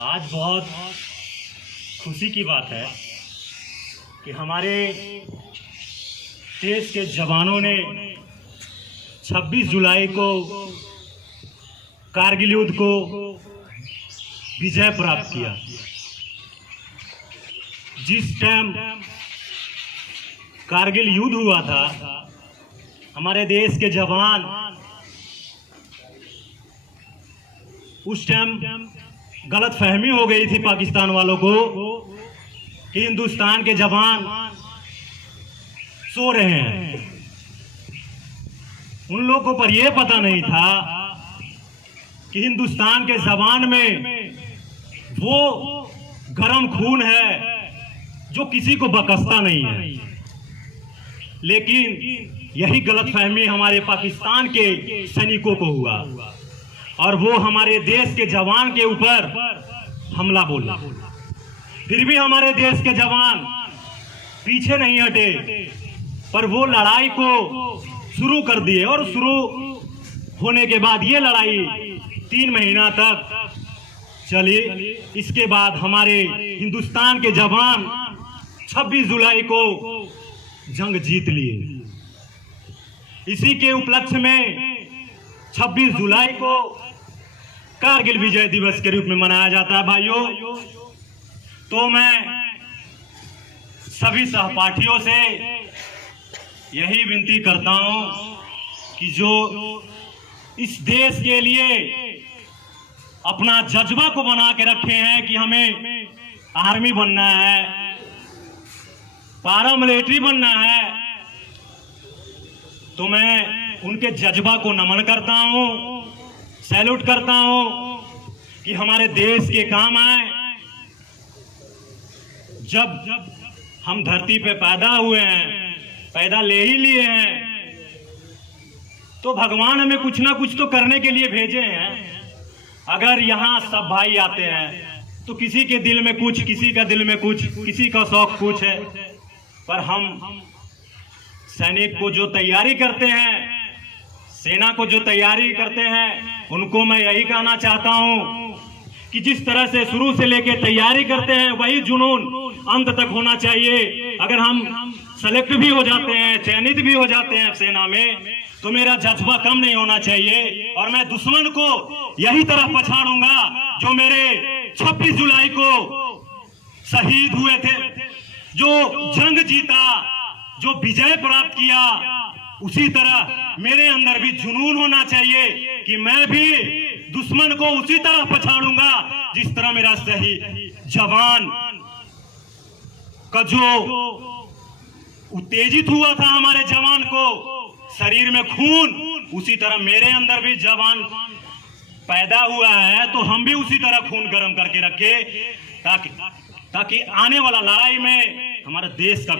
आज बहुत खुशी की बात है कि हमारे देश के जवानों ने 26 जुलाई को कारगिल युद्ध को विजय प्राप्त किया। जिस टाइम कारगिल युद्ध हुआ था, हमारे देश के जवान उस टाइम गलतफहमी हो गई थी पाकिस्तान वालों को कि हिंदुस्तान के जवान सो रहे हैं। उन लोगों पर यह पता नहीं था कि हिंदुस्तान के जवान में वो गरम खून है जो किसी को बकसता नहीं है। लेकिन यही गलतफहमी हमारे पाकिस्तान के सैनिकों को हुआ और वो हमारे देश के जवान के ऊपर हमला बोला। फिर भी हमारे देश के जवान पीछे नहीं हटे, पर वो लड़ाई को शुरू कर दिए और शुरू होने के बाद ये लड़ाई 3 महीना तक चली। इसके बाद हमारे हिंदुस्तान के जवान 26 जुलाई को जंग जीत लिए। इसी के उपलक्ष्य में 26 जुलाई को कारगिल विजय दिवस के रूप में मनाया जाता है। भाइयों, तो मैं सभी सहपाठियों से यही विनती करता हूं कि जो इस देश के लिए अपना जज्बा को बना के रखे हैं कि हमें आर्मी बनना है, पारा मिलिट्री बनना है, तो मैं उनके जज्बा को नमन करता हूं, सैल्यूट करता हूं कि हमारे देश के काम आए। जब हम धरती पे पैदा हुए हैं, पैदा ले ही लिए हैं, तो भगवान हमें कुछ ना कुछ तो करने के लिए भेजे हैं। अगर यहाँ सब भाई आते हैं तो किसी के दिल में कुछ, किसी का दिल में कुछ, किसी का शौक कुछ है, पर हम सैनिक को जो तैयारी करते हैं, सेना को जो तैयारी करते हैं, उनको मैं यही कहना चाहता हूं कि जिस तरह से शुरू से लेके तैयारी करते हैं वही जुनून अंत तक होना चाहिए। अगर हम सेलेक्ट भी हो जाते हैं, चयनित भी हो जाते हैं सेना में, तो मेरा जज्बा कम नहीं होना चाहिए और मैं दुश्मन को यही तरह पछाड़ूंगा जो मेरे 26 जुलाई को शहीद हुए थे, जो जंग जीता, जो विजय प्राप्त किया। उसी तरह मेरे अंदर भी जुनून होना चाहिए कि मैं भी दुश्मन को उसी तरह पछाड़ूंगा जिस तरह मेरा सही जवान का जो उत्तेजित हुआ था, हमारे जवान को शरीर में खून, उसी तरह मेरे अंदर भी जवान पैदा हुआ है, तो हम भी उसी तरह खून गर्म करके रखे ताकि आने वाला लड़ाई में हमारे देश का